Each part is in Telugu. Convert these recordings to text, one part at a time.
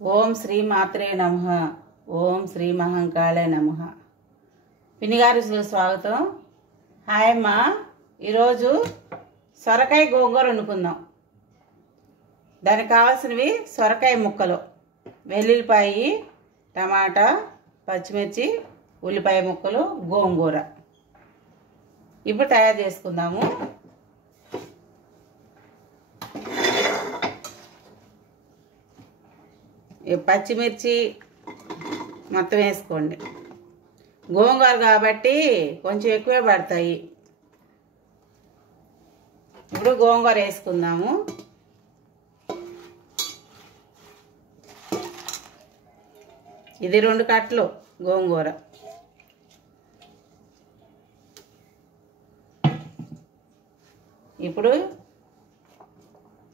ఓం శ్రీ మాత్రే నమః. ఓం శ్రీ మహంకాళే నమః. పినిగారు స్వాగతం. హాయ్ అమ్మా. ఈరోజు సొరకాయ గోంగూర వండుకుందాం. దానికి కావాల్సినవి సొరకాయ ముక్కలు, వెల్లుల్లిపాయి, టమాటా, పచ్చిమిర్చి, ఉల్లిపాయ ముక్కలు, గోంగూర. ఇప్పుడు తయారు చేసుకుందాము. పచ్చిమిర్చి మొత్తం వేసుకోండి. గోంగూర కాబట్టి కొంచెం ఎక్కువే పడతాయి. ఇప్పుడు గోంగూర వేసుకుందాము. ఇది 2 కట్టలు గోంగూర. ఇప్పుడు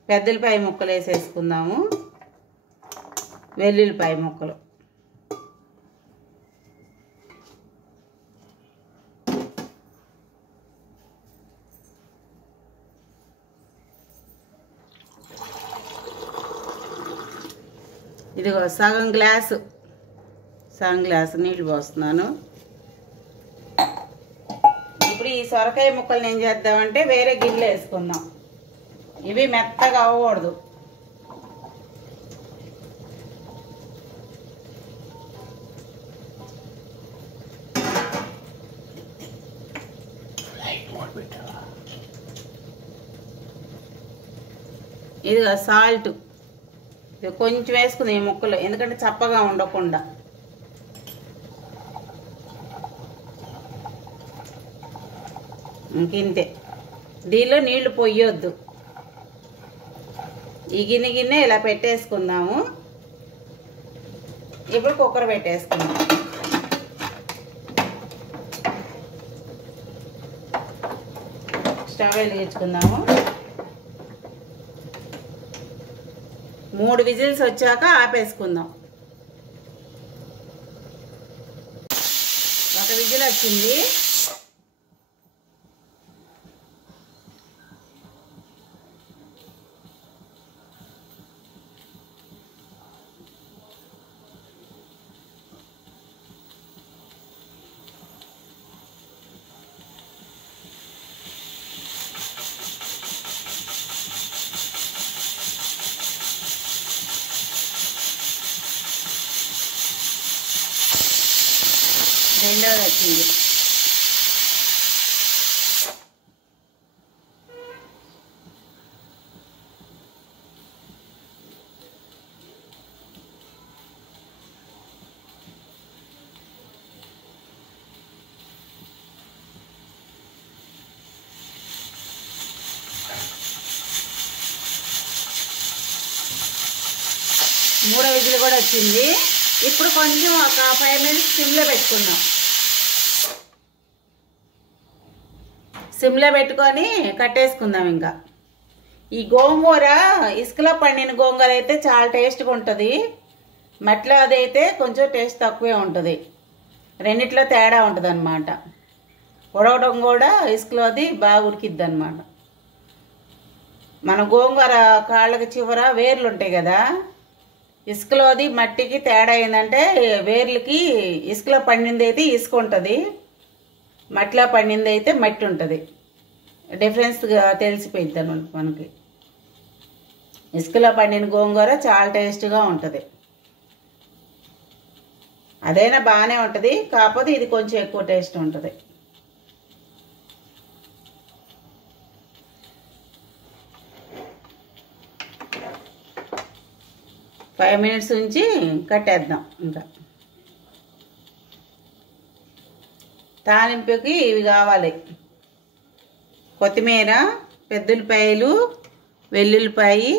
పెద్దలపాయ ముక్కలు వేసేసుకుందాము. వెల్లుల్లిపాయ ముక్కలు, ఇదిగో సగం గ్లాసు నీళ్ళు పోస్తున్నాను. ఇప్పుడు ఈ సొరకాయ ముక్కలు ఏం చేద్దామంటే వేరే గిన్నెలో వేసుకుందాం. ఇవి మెత్తగా అవ్వకూడదు. ఇది సాల్ట్ ఇది కొంచెం వేసుకుంది ఈ ముక్కలు, ఎందుకంటే చప్పగా ఉండకుండా. ఇంకింతే. దీనిలో నీళ్లు పొయ్యొద్దు. ఈ గిన్నె ఇలా పెట్టేసుకుందాము. ఇప్పుడు కుక్కర్ పెట్టేసుకుందాం. స్టవ్ వెలిగించుకుందాము. 3 విజిల్స్ వచ్చాక ఆపేసుకుందాం. 1 విజిల్ వచ్చింది. రెండోది వచ్చింది. మూడో విజిల్ కూడా వచ్చింది. ఇప్పుడు కొంచెం ఒక 5 మినిట్స్ సిమ్లో పెట్టుకుందాం. సిమ్లో పెట్టుకొని కట్టేసుకుందాం. ఇంకా ఈ గోంగూర ఇసుకలో పండిన గోంగూర అయితే చాలా టేస్ట్గా ఉంటుంది. మట్లో అది అయితే కొంచెం టేస్ట్ తక్కువే ఉంటుంది. రెండిట్లో తేడా ఉంటుంది అన్నమాట. ఉడకడం కూడా ఇసుకలో అది బాగా ఉడికిద్ది అన్నమాట. మన గోంగూర కాళ్ళకి చివర వేర్లు ఉంటాయి కదా, ఇసుకలో అది మట్టికి తేడా ఏంటంటే వేర్లకి ఇసుకలో పండింది అయితే ఇసుక ఉంటుంది, మట్టిలో పండింది అయితే మట్టి ఉంటుంది. డిఫరెన్స్గా తెలిసిపోయింది అనమాట మనకి. ఇసుకలో పండిన గోంగూర చాలా టేస్ట్గా ఉంటుంది. అదైనా బాగానే ఉంటుంది, కాకపోతే ఇది కొంచెం ఎక్కువ టేస్ట్ ఉంటుంది. ఫైవ్ మినిట్స్ ఉంచి కట్టేద్దాం. ఇంకా తాలింపుకి ఇవి కావాలి: కొత్తిమీర, పెద్దలపాయలు, వెల్లుల్లిపాయి,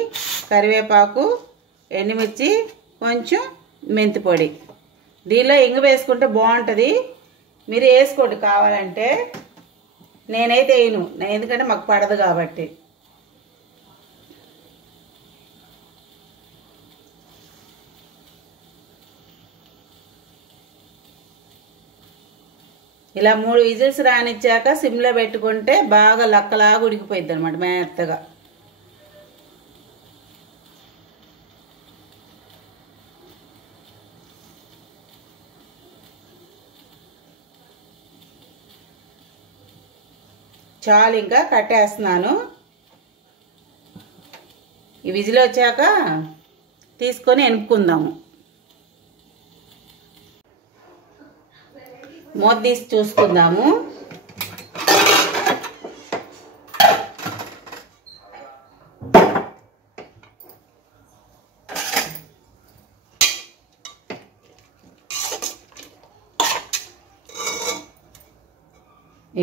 కరివేపాకు, ఎండుమిర్చి, కొంచెం మెంతి పొడి. దీనిలో ఇంగు వేసుకుంటే బాగుంటుంది. మీరు వేసుకోండి కావాలంటే. నేనైతే వేయను, ఎందుకంటే మాకు పడదు కాబట్టి. ఇలా 3 విజిల్స్ రానిచ్చాక సిమ్లో పెట్టుకుంటే బాగా లక్కలాగా ఉడికిపోయిద్ది అనమాట మెత్తగా. చాలు, ఇంకా కట్టేస్తున్నాను. ఈ విజిల్ వచ్చాక తీసుకొని ఎనుపుకుందాము. మూత తీసి చూసుకుందాము.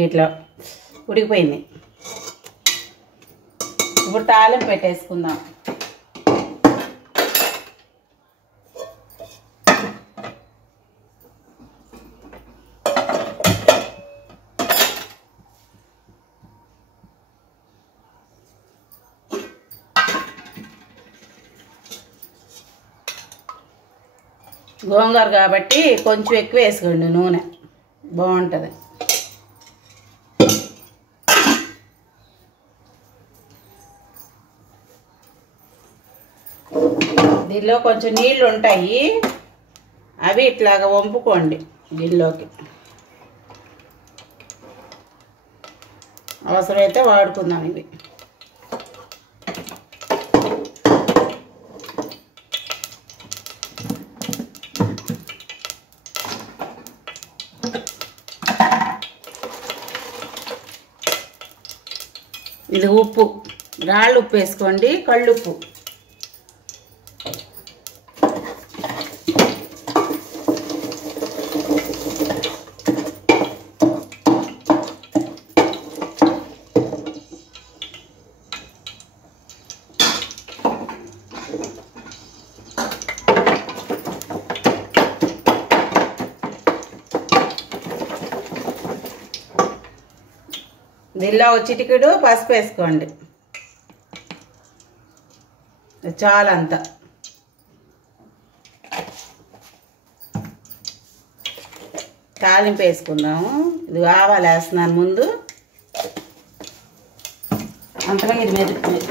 ఇట్లా ఉడికిపోయింది. ఇప్పుడు తాలింపు పెట్టేసుకుందాం. గోంగూర కాబట్టి కొంచెం ఎక్కువ వేసుకోండి, నూనె బాగుంటుంది. దీనిలో కొంచెం నీళ్ళు ఉంటాయి, అవి ఇట్లాగా వంపుకోండి దీనిలోకి. అవసరమైతే వాడుకుందాం ఇవి. ఇది ఉప్పు, రాళ్ళు ఉప్పు వేసుకోండి, కళ్ళుప్పు. దీనిలో చిటికెడు పసుపు వేసుకోండి, చాలంత. తాలింపు వేసుకుందాము. ఇది ఆవాలు వేస్తున్నాను ముందు, అంతగా ఇది మెదుపుతుంది.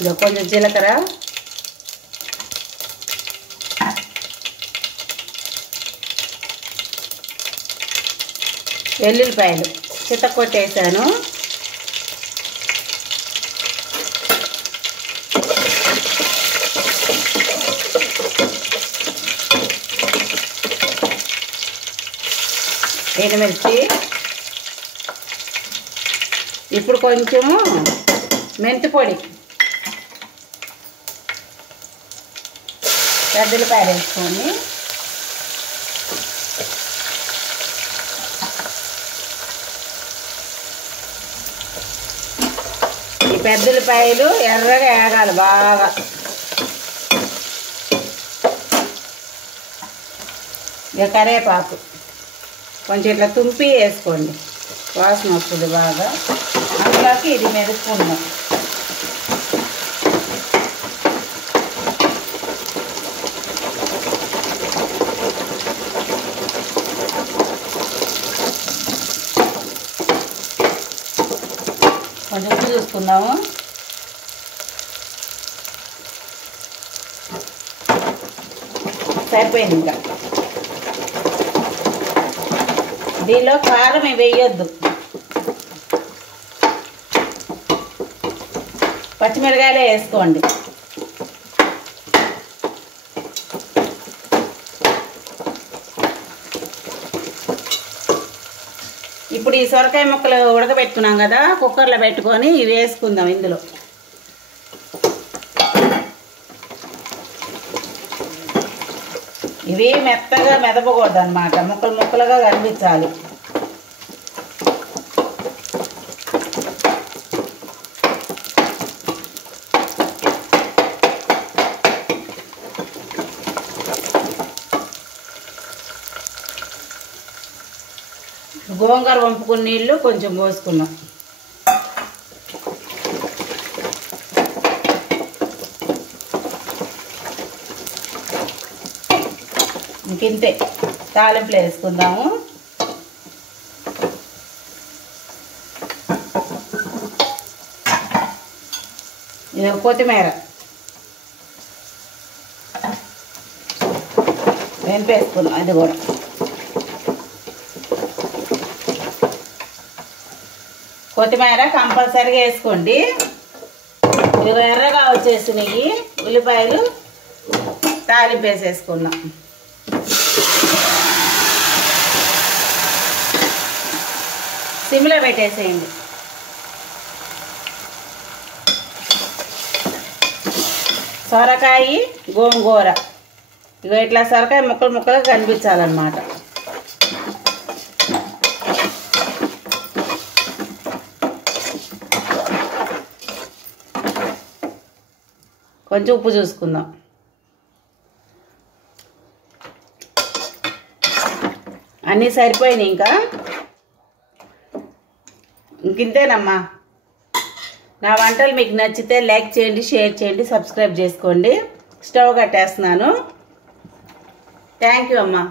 ఇదో కొంచెం జీలకర్ర, వెల్లుల్లిపాయలు చితక్కొట్టేసాను. ఎండుమిర్చి, ఇప్పుడు కొంచెము మెంతి పొడి, పెద్దలపాయలు వేసుకొని ఈ పెద్దలపాయలు ఎర్రగా వేగాలి బాగా. ఇక కరివేపాకు కొంచెం ఇట్లా తుంపి వేసుకోండి, వాసన వస్తుంది బాగా. అందులోకి ఇది మెదుపుకుందాం. కొంచెం ఉప్పు చూసుకుందాము. సరిపోయింది. ఇంకా దీనిలో కారం వేయొద్దు, పచ్చిమిరకాయలే వేసుకోండి. ఇప్పుడు ఈ సొరకాయ ముక్కలు ఉడకబెట్టుకున్నాం కదా, కుక్కర్లో పెట్టుకొని ఇవి వేసుకుందాం ఇందులో. ఇవి మెత్తగా మెదపకూడదు అన్నమాట, ముక్కలు ముక్కలుగా కనిపించాలి. గోంగూర వంపుకున్న నీళ్ళు కొంచెం పోసుకున్నాం. ఇంకింతే, తాలింపులు వేసుకుందాము. ఇది కొత్తిమీర వేసుకున్నాం. అది కూడా కొత్తిమీర కంపల్సరీగా వేసుకోండి. ఇవి ఎర్రగా వచ్చేసినాయి. ఉల్లిపాయలు తాలింపు వేసేసుకున్నాం. సిమ్లో పెట్టేసేయండి. సొరకాయ గోంగూర ఇగో ఇట్లా సొరకాయ ముక్కలు ముక్కలుగా కనిపించాలన్నమాట. కొంచెం ఉప్పు చూసుకుందాం. అన్నీ సరిపోయినాయి. ఇంకింతేనమ్మా. నా వంటలు మీకు నచ్చితే లైక్ చేయండి, షేర్ చేయండి, సబ్స్క్రైబ్ చేసుకోండి. స్టవ్ కట్టేస్తున్నాను. థ్యాంక్ యూ అమ్మా.